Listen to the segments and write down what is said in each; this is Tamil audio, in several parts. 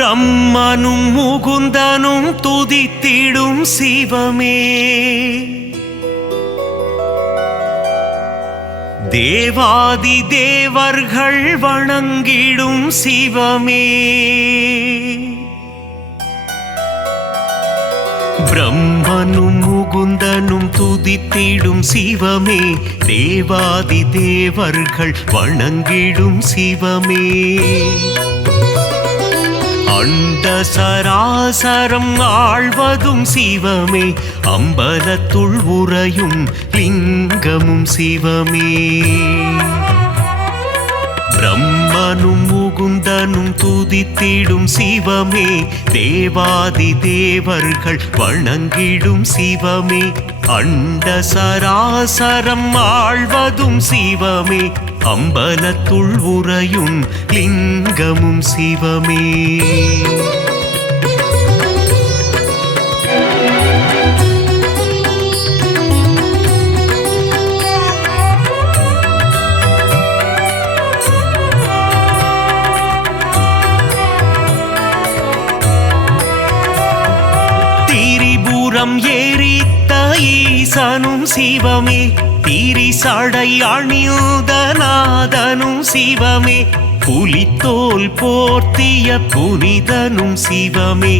பிரம்மனும் முகுந்தனும் துதித்திடும் சிவமே, தேவாதி தேவர்கள் வணங்கிடும் சிவமே, பிரம்மனும் முகுந்தனும் துதித்திடும் சிவமே, தேவாதி தேவர்கள் வணங்கிடும் சிவமே, அண்ட சராசரம் ஆழ்வதும் சிவமே, அம்பலத்துள் உறையும் லிங்கமும் சிவமே, பிரம்மனும் முகுந்தனும் துதித்திடும் சிவமே, தேவாதி தேவர்கள் வணங்கிடும் சிவமே, அண்ட சராசரம் ஆழ்வதும் சிவமே, அம்பலத்துள் உறையும் லிங்கமும் சிவமே, திரிபுரம் எரித்த ஈசனும் சிவமே, திரிசடை அணிந்த நாதனும் சிவமே, புலித்தோல் போர்த்திய புனிதனும் சிவமே,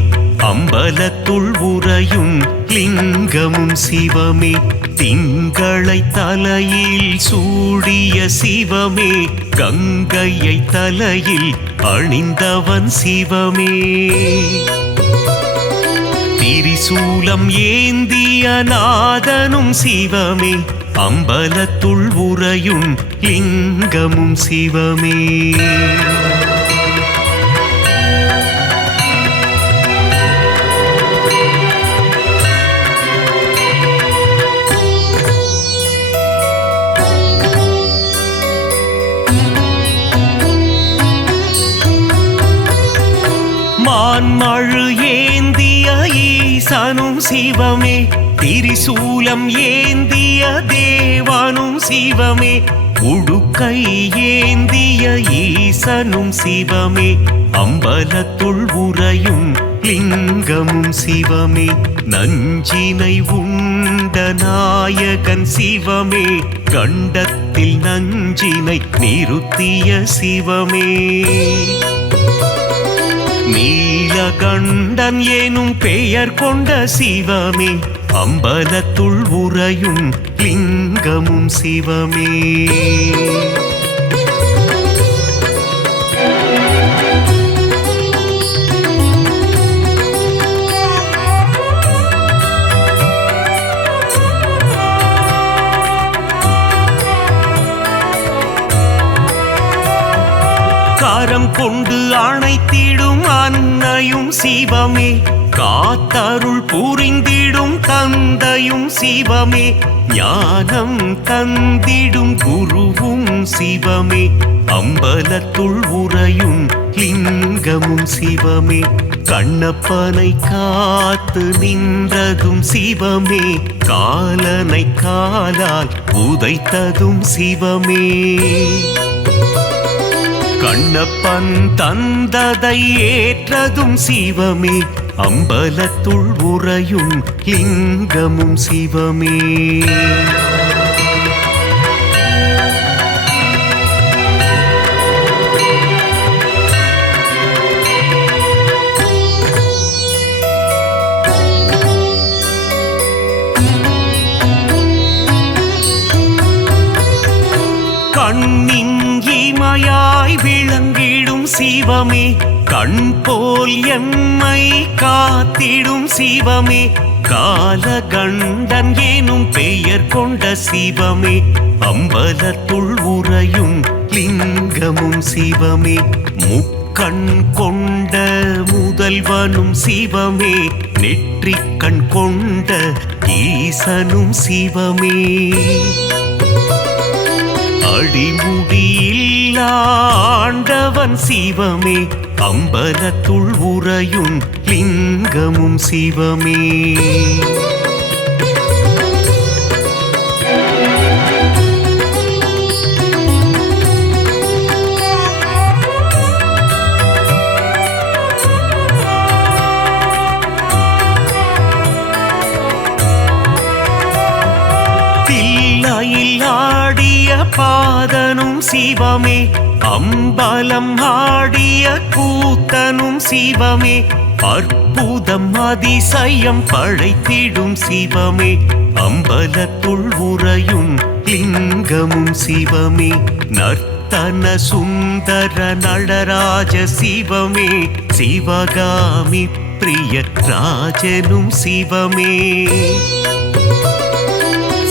அம்பலத்துள் உறையும் லிங்கமும் சிவமே, திங்களை தலையில் சூடிய சிவமே, கங்கையை தலையில் அணிந்தவன் சிவமே, திரிசூலம் ஏந்திய நாதனும் சிவமே, அம்பலத்துள் உறையும் லிங்கமும் சிவமே, மான்மழு ஏந்திய ஈசனும் சிவமே, திரிசூலம் ஏந்திய தேவனும் சிவமே, உடுக்கை ஏந்திய ஈசனும் சிவமே, அம்பலத்துள் உறையும் லிங்கமும் சிவமே, நஞ்சினை உண்ட நாயகன் சிவமே, கண்டத்தில் நஞ்சினை நிறுத்திய சிவமே, நீலகண்டன் எனும் பெயர் கொண்ட சிவமே, அம்பலத்துள் உறையும் லிங்கமும் சிவமே, கரம் கொண்டு அணைத்திடும் அன்னையும் சிவமே, காத்தருள் புரிந்திடும் தந்தையும் சிவமே, ஞானம் தந்திடும் குருவும் சிவமே, அம்பலத்துள் உறையும் லிங்கமும் சிவமே, கண்ணப்பனை காத்து நின்றதும் சிவமே, காலனை காலால் உதைத்ததும் சிவமே, கண்ணப்பன் தந்ததை ஏற்றதும் சிவமே, அம்பலத்துள் உறையும் லிங்கமும் சிவமே, கண்ணின் இமையாய் விளங்கிடும் சிவமே, கண் போல் எம்மை காத்திடும் சிவமே, காலகண்டன் எனும் பெயர் கொண்ட சிவமே, அம்பலத்துள் உறையும் லிங்கமும் சிவமே, முக்கண் கொண்ட முதல்வனும் சிவமே, நெற்றிக்கண் கொண்ட ஈசனும் சிவமே, அடிமுடியில்லா ஆண்டவன் சிவமே, அம்பலத்துள் உறையும் லிங்கமும் சிவமே, பாதனும் சிவமே அம்பலம் ஆடிய கூத்தனும் சிவமே அற்புதம் அதிசயம் படைத்திடும் சிவமே அம்பலத்துள் உறையும் லிங்கமும் சிவமே நர்த்தன சுந்தர நடராஜ சிவமே சிவகாமி பிரிய ராஜனும் சிவமே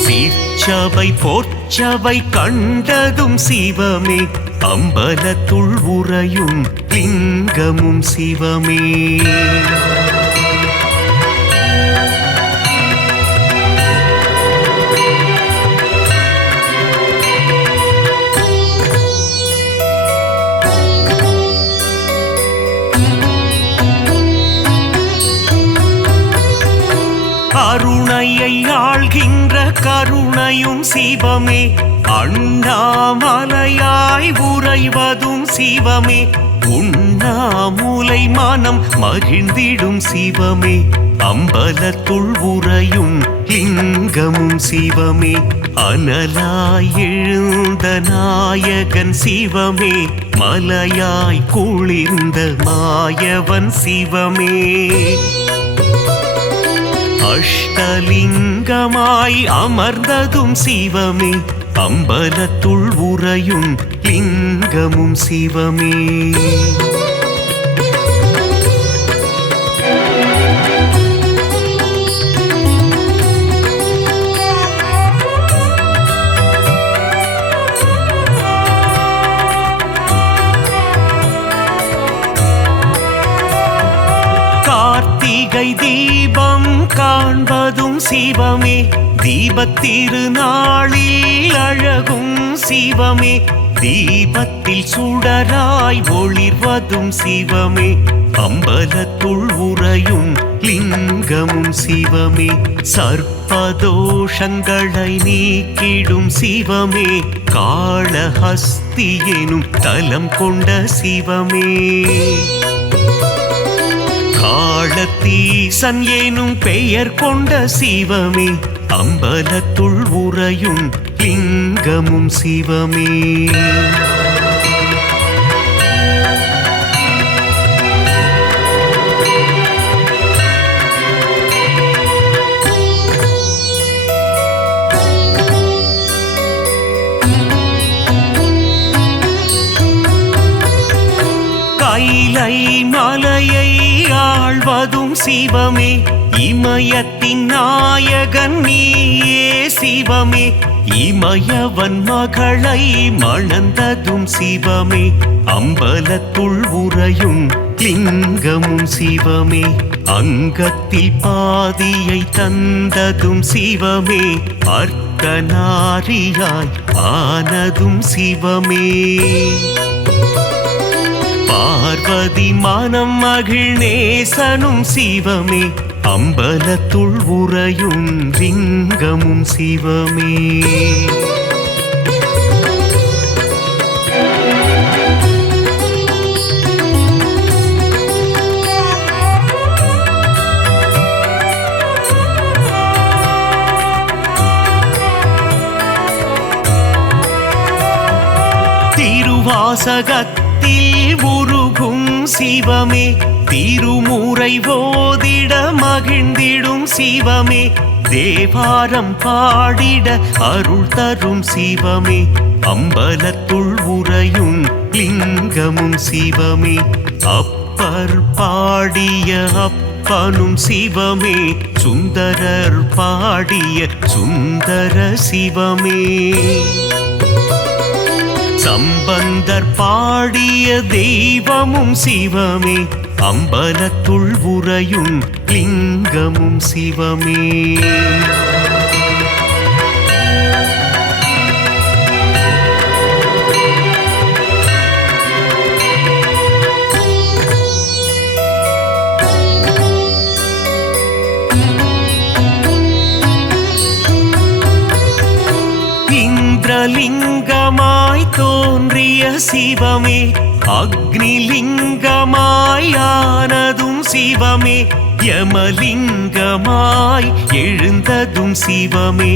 சீர்ச்சபை போர்ச்சபை கண்டதும் சிவமே அம்பலத்துள் உறையும் லிங்கமும் சிவமே கருணையை ஆள்கின்ற கருணையும் சிவமே அண்ணாமலையாய் உறைவதும் சிவமே உண்ணாமுலை மனம் மகிழ்ந்திடும் சிவமே அம்பலத்துள் உறையும் லிங்கமும் சிவமே அனலாய் எழுந்த நாயகன் சிவமே மலையாய் குளிர்ந்த மாயவன் சிவமே அஷ்டலிங்கமாய் அமர்ந்ததும் சிவமே அம்பலத்துள் உறையும் லிங்கமும் சிவமே கார்த்திகை தீபம் காண்பதும் சிவமே தீபத்திருநாளில் அழகும் சிவமே தீபத்தில் சுடராய் ஒளிர்வதும் சிவமே அம்பலத்துள் உறையும் லிங்கமும் சிவமே சர்ப்பதோஷங்களை நீக்கிடும் சிவமே காளஹஸ்தி எனும் தலம் கொண்ட சிவமே காளத்தீசன் எனும் பெயர் கொண்ட சிவமே அம்பலத்துள் உறையும் லிங்கமும் சிவமே கைலை மலையை ஆழ்வதும் சிவமே இமயத்தின் நாயகன் நீயே சிவமே இமயவன் மகளை மணந்ததும் சிவமே அம்பலத்துள் உறையும் லிங்கமும் சிவமே அங்கத்தில் பாதியை தந்ததும் சிவமே அர்த்தநாரியாய் ஆனதும் சிவமே பார்வதி மனம் மகிழ்நேசனும் சிவமே அம்பலத்துள் உறையும் லிங்கமும் சிவமே திருவாசகத்தில் உருகும் சிவமே திருமுறை ஓதிட மகிழ்ந்திடும் சிவமே தேவாரம் பாடிட அருள் தரும் சிவமே அம்பலத்துள் உறையும் லிங்கமும் சிவமே அப்பர் பாடிய அப்பனும் சிவமே சுந்தரர் பாடிய சுந்தர சிவமே சம்பந்தர் பாடிய தெய்வமும் சிவமே அம்பலத்துள் உறையும் லிங்கமும் சிவமே இந்திரலிங்கமாய் தோன்றிய சிவமே அக்னிலிங்கமாய் ஆனதும் சிவமே யமலிங்கமாய் எழுந்ததும் சிவமே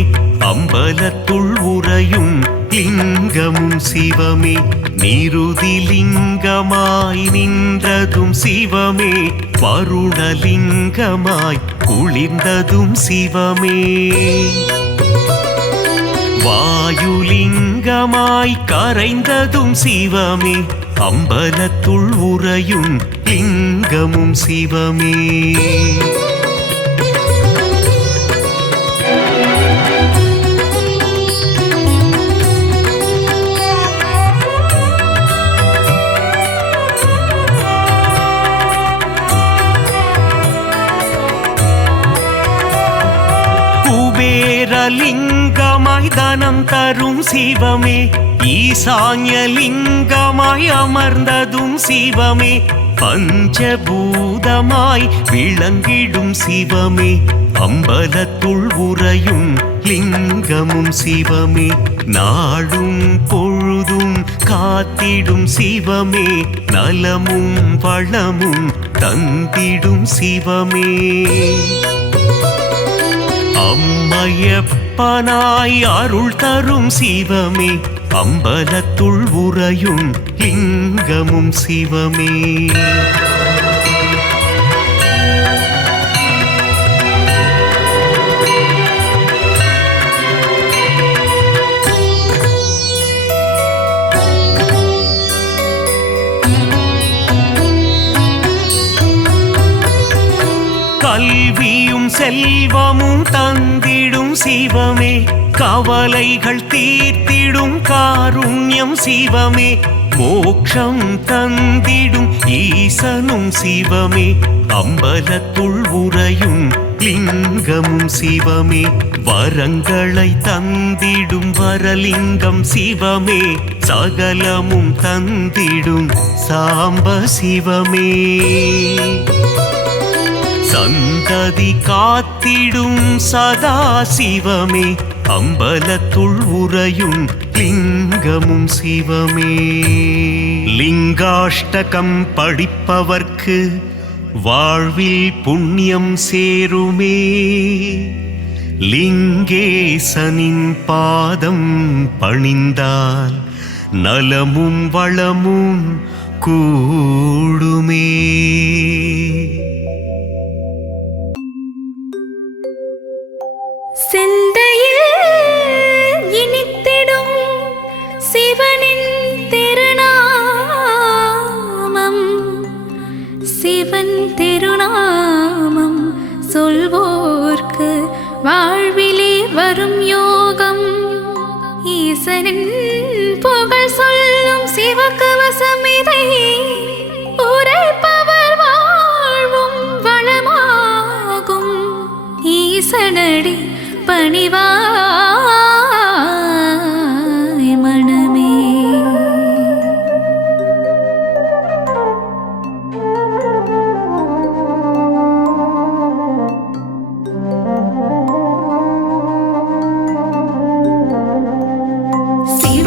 அம்பலத்துள் உறையும் லிங்கமும் சிவமே. நிருதிலிங்கமாய் நின்றதும் சிவமே. வருணலிங்கமாய் குளிர்ந்ததும் சிவமே. வாயுலிங்கமாய் கரைந்ததும் சிவமே. அம்பலத்துள் உறையும் லிங்கமும் சிவமே. குபேரலிங்கமாய் தனம் தரும் சிவமே. ஈசான்யலிங்கமாய் அமர்ந்ததும் சிவமே. பஞ்சபூதமாய் விளங்கிடும் சிவமே. அம்பலத்துள் உறையும் லிங்கமும் சிவமே. நாடும் பொழுதும் காத்திடும் சிவமே. நலமும் வளமும் தந்திடும் சிவமே. அம்மையப்பனாய் அருள் தரும் சிவமே. அம்பலத்துள் உறையும் லிங்கமும் சிவமே. கல்வியும் செல்வமும் தந்திடும் சிவமே. கவலைகள் தீர்த்திடும் காருண்யம் சிவமே. மோட்சம் தந்திடும் ஈசனும் சிவமே. அம்பலத்துள் உறையும் லிங்கமும் சிவமே. வரங்களை தந்திடும் வரலிங்கம் சிவமே. சகலமும் தந்திடும் சாம்ப சிவமே. சந்ததி காத்திடும் சதா சிவமே. அம்பலத்துள் உறையும் லிங்கமும் சிவமே. லிங்காஷ்டகம் படிப்பவர்க்கு வாழ்வில் புண்ணியம் சேருமே. லிங்கேசனின் பாதம் பணிந்தால் நலமும் வளமும் கூடுமே. சிந்தையில் இனித்திடும் சிவனின் திருநாமம். சிவன் திருநாமம் சொல்வோர்க்கு வாழ்விலே வரும் யோகம். ஈசனின் புகழ் சொல்லும் சிவகவசம் இதை உரைப்பவர் வாழ்வும் வளமாகும். ஈசனடி பணிவாய் மனமே. சிவ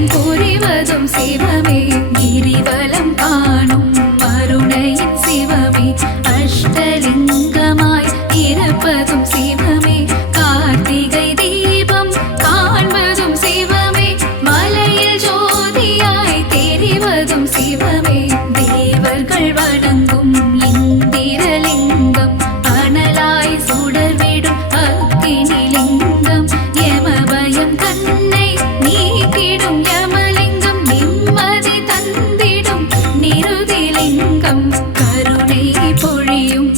வேடம் புரிவதும் சிவமே கிரிவலம் காணும் மருணையின் சிவமே அஷ்டலிங்கமாய் இருப்பதும் சிவமே கார்த்திகை தீபம் காண்பதும் சிவமே மலையில் ஜோதியாய் தெரிவதும் சிவமே தேவர்கள் வணங்கும் இந்திரலிங்கம் அனலாய் சுடர்விடும் அக்கினிலிங்கம் யமபயம் தன்னை நீக்கிடும் யமலிங்கம் நிம்மதி தந்திடும் நிருதிலிங்கம் கருணை பொழியும்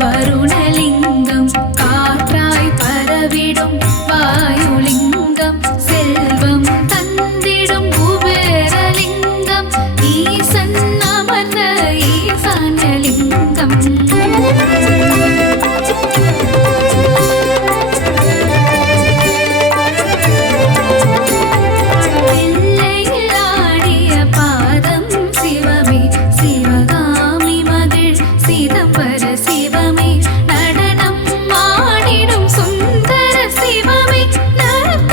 வருணலிங்கம் காற்றாய் பரவிடும் வாயுலிங்கம் செல்வம் தந்திடும் குபேரலிங்கம் ஈசன் அமர்ந்த ஈசானலிங்கம் எல்லையில் ஆடிய பாதம் சிவமே சிவகாமி மகிழ் சிதம்பர சிவமே நடனம் ஆடிடும் சுந்தர சிவமே நற்ப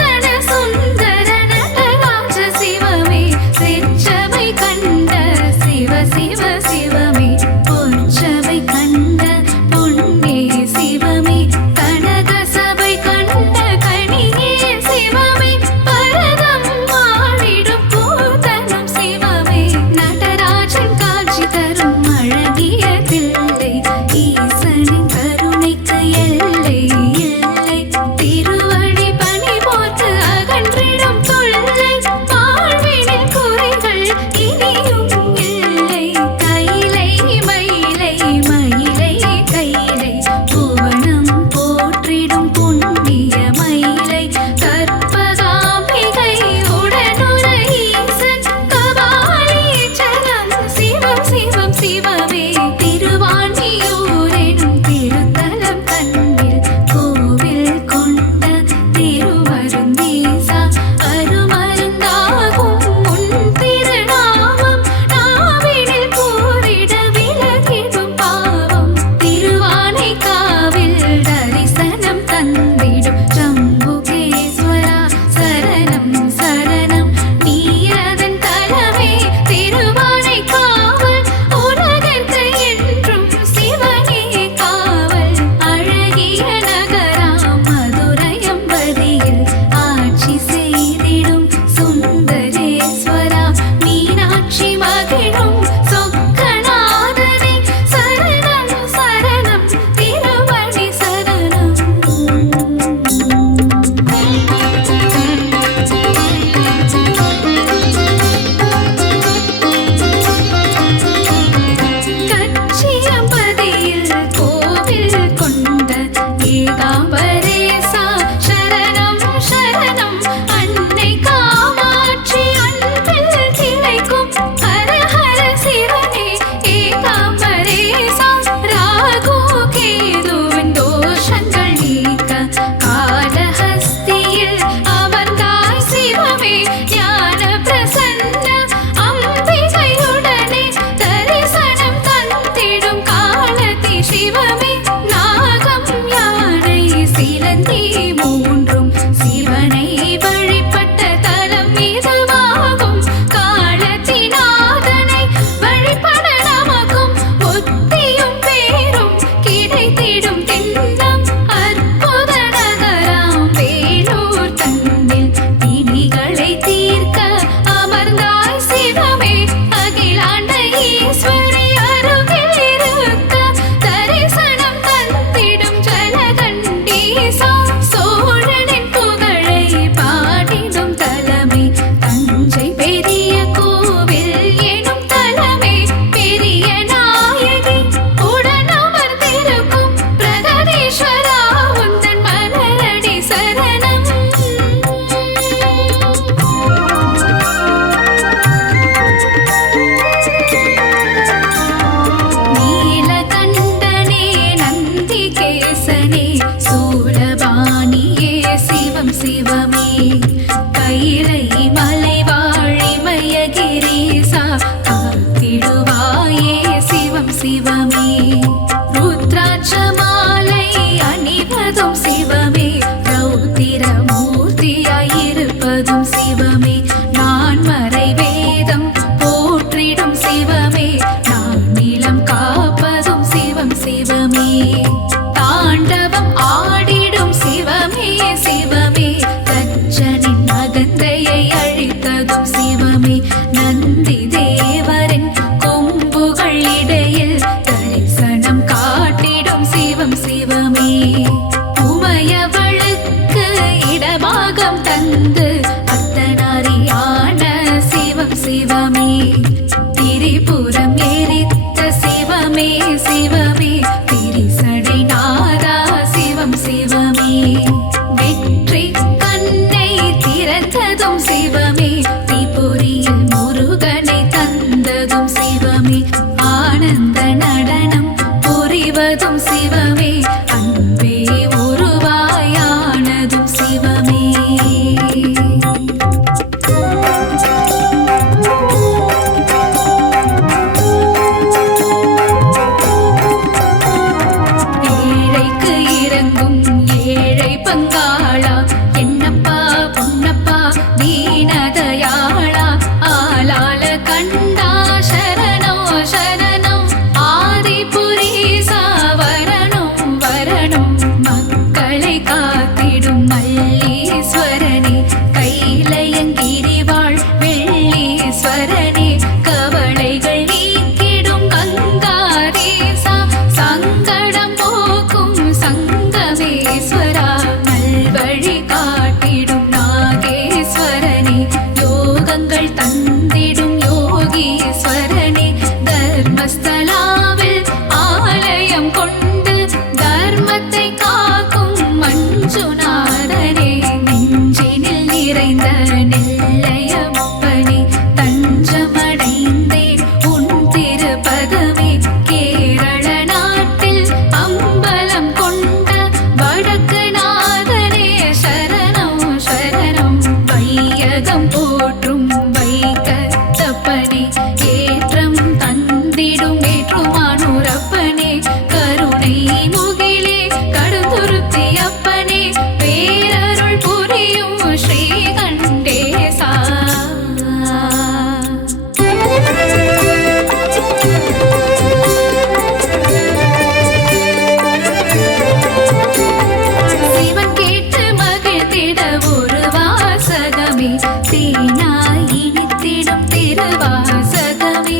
ஒரு வாசகமே தேனாய் இனித்திடும் திருவாசகமே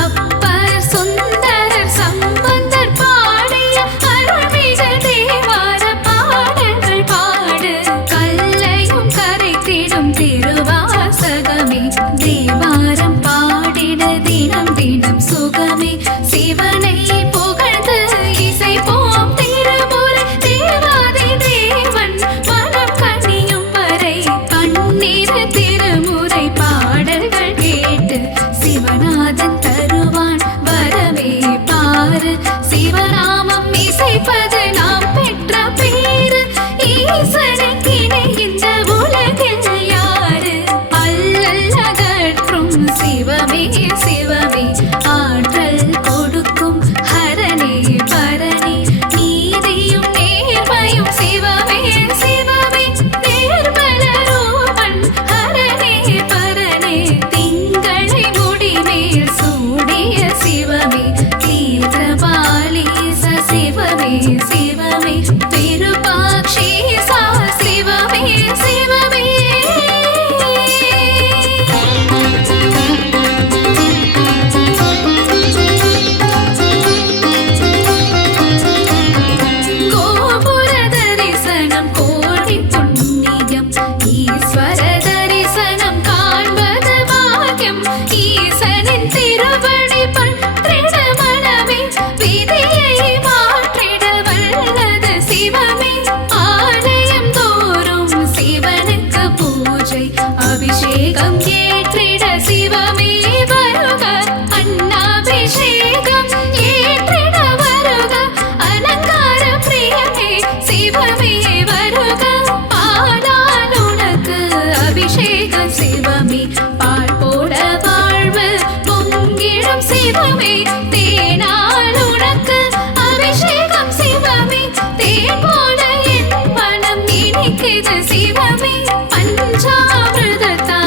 அப்பர் சுந்தரர் சம்பந்தர் பாடிய அருள்மிகு தேவார பாடல்கள் பாடு கல்லையும் கரைத்திடும் திருவாசகமே தேவாரம் பாடிட தினம் தினம் சுகமே சிவனை புகழ்ந்து இசைப்போம் திருமுறை தேவாதி தேவன் மனம் கனியும் வரை கண்ணீர் திருமுறை பாடல்கள் கேட்டு சிவநாதன் தருவான் வரமே பாரு சிவநாமம் இசைப்பது நாம் பெற்ற பேரு ஈசனுக்கு இணை இந்த உலகில் யாரு அல்லல் அகற்றும் சிவமே சிவமே ஆற்றல் கொடுக்கும் ஹரனே பரணி நீதியும் நேர்மையும் சிவமே சிவமே நேர்மல ரூபன் ஹரனே பரணே திங்களை முடிமேல் சூடிய சிவமே தீர்த்தபாலீச சிவமே சிவமே விருபாக்ஷீசா சிவமே சிவமே கோபுர தரிசனம் கோடி புண்ணியம் ஈஸ்வர தரிசனம் காண்பது பாக்கியம் ஈசனின் திருவடி பற்றிட மனமே விதியை மாற்றிட வல்லது சிவமே ஆலயம் தோறும் சிவனுக்கு பூஜை அபிஷேகம் ஏற்றிட சிவமே வருக அன்னாபிஷேகம் ஏற்றிட வருக அலங்கார பிரியமே சிவமே வருக ஆனால் உனக்கு அபிஷேகம் சிவமே பால் போல வாழ்வு பொங்கிடும் சிவமே தேனால் உனக்கு அபிஷேகம் சிவமே தேன் போல என் மனம் இனிக்குது சிவமே பஞ்சாமிர்தத்தால்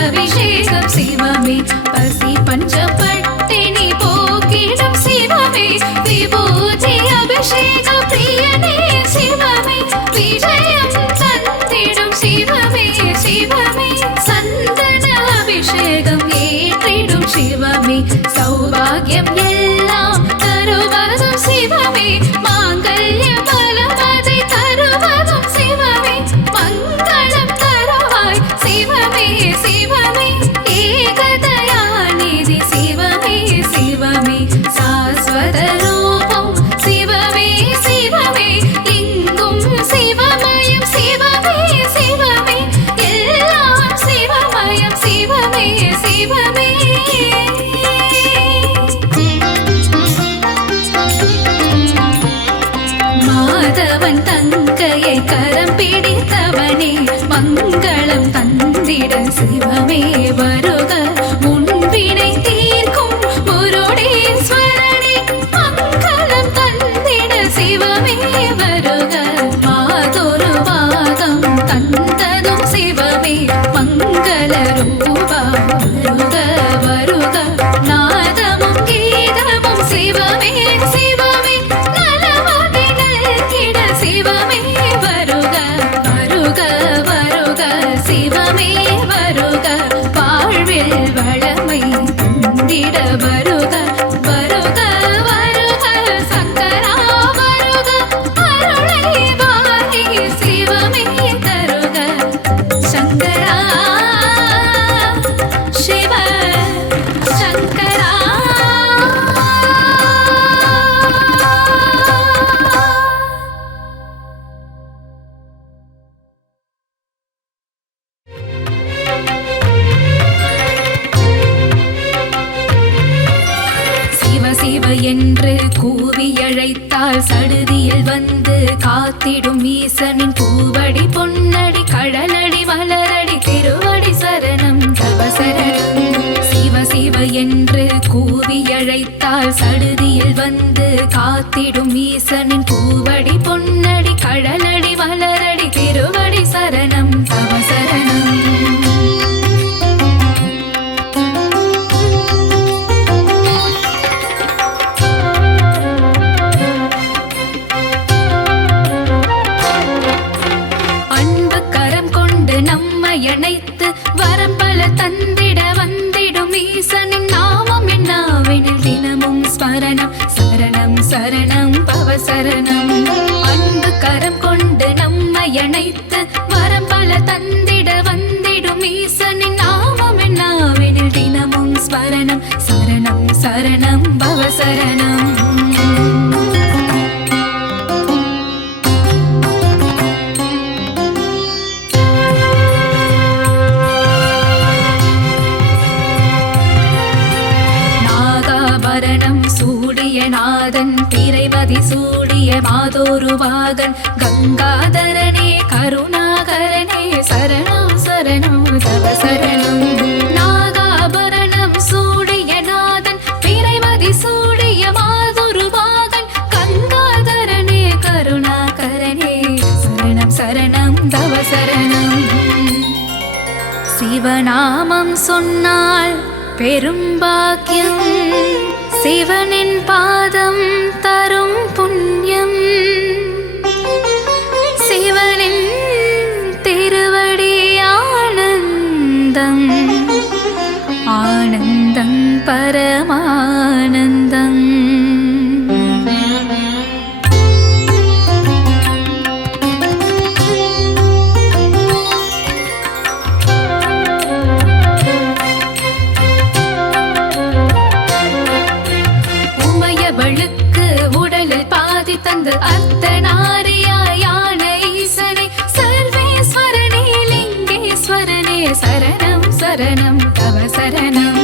அபிஷேகம் சிவமே பசி பஞ்சப்பட்டினி போக்கிடும் சிவமே விபூதி அபிஷேக பிரியனே சிவமே விஜயம் தந்திடும் சிவமே சிவமே சந்தன அபிஷேகம் ஏற்றிடும் சிவமே சௌபாகியம் எல்லாம் தருவதும் சிவமே மாங்கல்ய பலமதை தருவதும் சிவமே மங்களம் தருவாய் சிவமே சிவமே ஏகதயாநிதி சிவமே சிவமே சாஸ்வத ரூபம் சிவமே சிவமே எங்கும் சிவமயம் சிவமே சிவமே எல்லாம் சிவமயம் சிவமே சிவமே மாதவன் தங்கையை கரம் பிடித்தவனே மங்களம் தந்திட சிவமே வருக முன்பினை தீர்க்கும் முருடேஸ்வரனே மங்களம் தந்திட சிவமே வருக மாதொரு பாகம் தந்ததும் சிவமே மங்கள ரூபா வருக வருக நாதமும் கீதமும் சிவமே சிவமே நலமதி நல்கிட சிவமே வருக வருக வருக சிவமே வருக வாழ்வில் வளமை தந்திட வருக வருக வருக சங்கரா வருக அருளை வாரி சிவமே தருக சங்கரா சிவ சங்கரா சிவ சிவ என்று கூவி அழைத்தால் சடுதியில் வந்து காத்திடும் ஈசனின் பூவடி பொன்னடி கழலடி மலரடி திருவடி சரணம் தவ சரணம் சிவ சிவ என்று கூவி அழைத்தால் சடுதியில் வந்து காத்திடும் ஈசனின் பூவடி பொன்னடி கழலடி மலரடி திருவடி சரணம் தவ சரணம் அன்பு கரம் கொண்டு நம்மையணைத்து வரம்பல தந்திட வந்திடும் ஈசனின் நாமம் என்னாவெனில் தினமும் ஸ்மரணம் சரணம் சரணம் பவசரணம். அன்பு கரம் கொண்டு நம்மையணைத்து வரம்பல தந்திட வந்திடும் ஈசனின் நாமம் என்னாவெனில் தினமும் ஸ்மரணம் சரணம் சரணம் பவசரணம். நாதன் திரைமதி சூடிய மாதோருவாகன் கங்காதரனே கருணாகரனே சரணம் சரணம் தவ சரணம். நாகாபரணம் சூடிய நாதன் திரைமதி சூடிய மாதோருவாகன் கங்காதரனே கருணாகரனே சரணம் சரணம் தவ சரணம். சிவநாமம் சொன்னால் பெரும் பாக்கியம் சிவனின் பாதம் தரும் புண்ணியம். சிவனின் திருவடி ஆனந்தம் ஆனந்தம் பரமானந்தம். தந்து அர்த்தநாரியான ஈசனே சர்வேஸ்வரனே லிங்கேஸ்வரனே சரணம் சரணம் தவ சரணம்.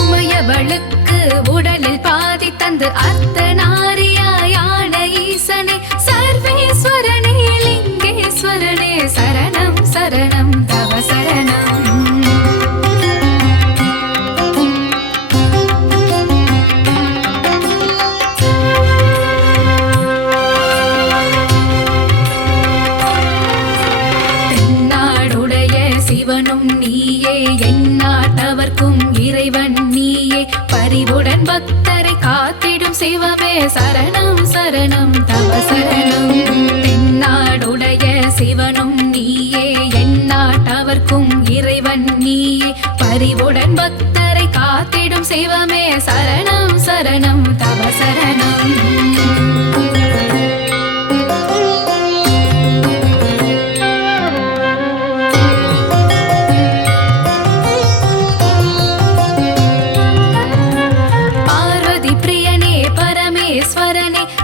உமையவளுக்கு உடலில் பாதி தந்து அர்த்தநாரியான ஈசனே சர்வேஸ்வரனே லிங்கேஸ்வரனே சரணம் சரணம் தவ சரணம். சிவனும் நீயே எந்நாட்டவர்க்கும் இறைவன் நீயே பரிவுடன் பக்தரை காத்திடும் சிவமே சரணம் சரணம் தவ சரணம். தென்னாடுடைய சிவனும் நீயே எந்நாட்டவர்க்கும் இறைவன் நீயே பரிவுடன் பக்தரை காத்திடும் சிவமே சரணம் சரணம் தவ சரணம்.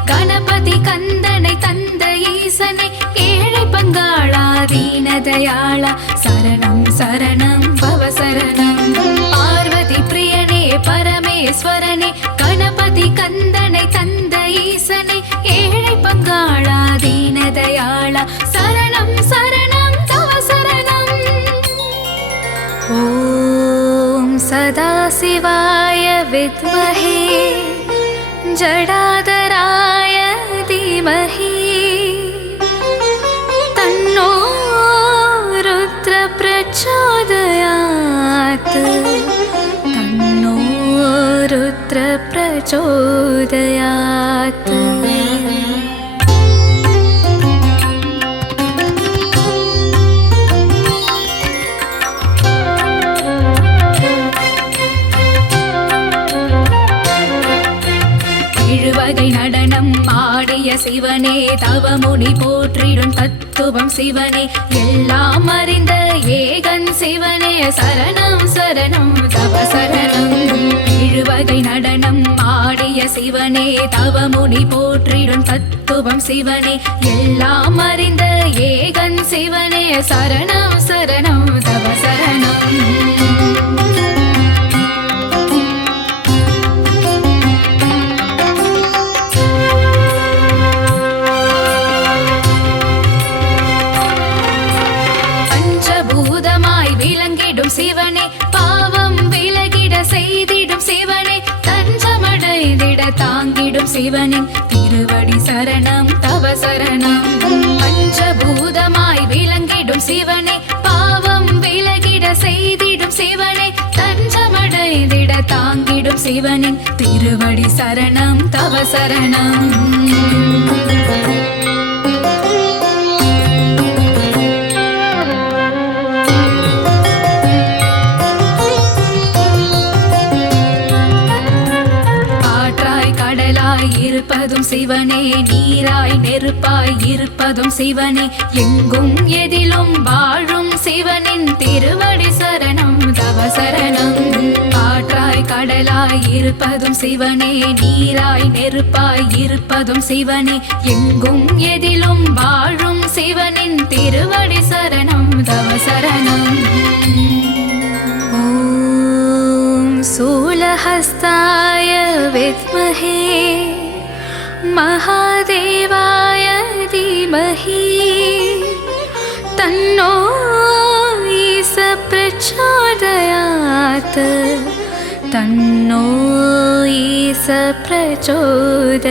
கணபதி கந்தனை தந்த ஈசனை ஏழை பங்காளா தீனதயாளா சரணம் சரணம் பவ சரணம். பார்வதி பிரியனே பரமேஸ்வரனே கணபதி கந்தனை தந்த ஈசனை ஏழை பங்காளா தீனதயாளா சரணம் சரணம் தவ சரணம். ஓம் சதாசிவாய வித்மஹே ஜடாதராய தீமஹி தன்னோ ருத்ர பிரச்சோதயாத் தன்னோ ருத்ர பிரச்சோதயாத். எழுவகை நடனம் ஆடிய சிவனே தவமுனி போற்றிடும் தத்துவம் சிவனே எல்லாம் அறிந்த ஏகன் சிவனே சரணம் சரணம் தவ சரணம். எழுவகை நடனம் ஆடிய சிவனே தவமுனி போற்றிடும் தத்துவம் சிவனே எல்லாம் அறிந்த ஏகன் சிவனே சரணம் சரணம் தவ சரணம். சிவனே பாவம் விலகிட செய்திடும் சிவனே தஞ்சமடைந்திட தாங்கிடும் சிவனின் திருவடி சரணம் தவ சரணம். பஞ்சபூதமாய் விளங்கிடும் சிவனே பாவம் விலகிட செய்திடும் சிவனே தஞ்சமடைந்திட தாங்கிடும் சிவனின் திருவடி சரணம் தவ சரணம். இருப்பதும் சிவனே நீராய் நெருப்பாய் இருப்பதும் சிவனே எங்கும் எதிலும் வாழும் சிவனின் திருவடி சரணம் தவ சரணம் காற்றாய் கடலாய் இருப்பதும் சிவனே நீராய் நெருப்பாய் இருப்பதும் சிவனே எங்கும் எதிலும் வாழும் சிவனின் திருவடி சரணம் தவ சரணம் ஓம் சூலஹஸ்தாய வித்மஹே महादेवाय धीमहि तन्नो ईश प्रचोदयात् तन्नो ईश प्रचोदयात्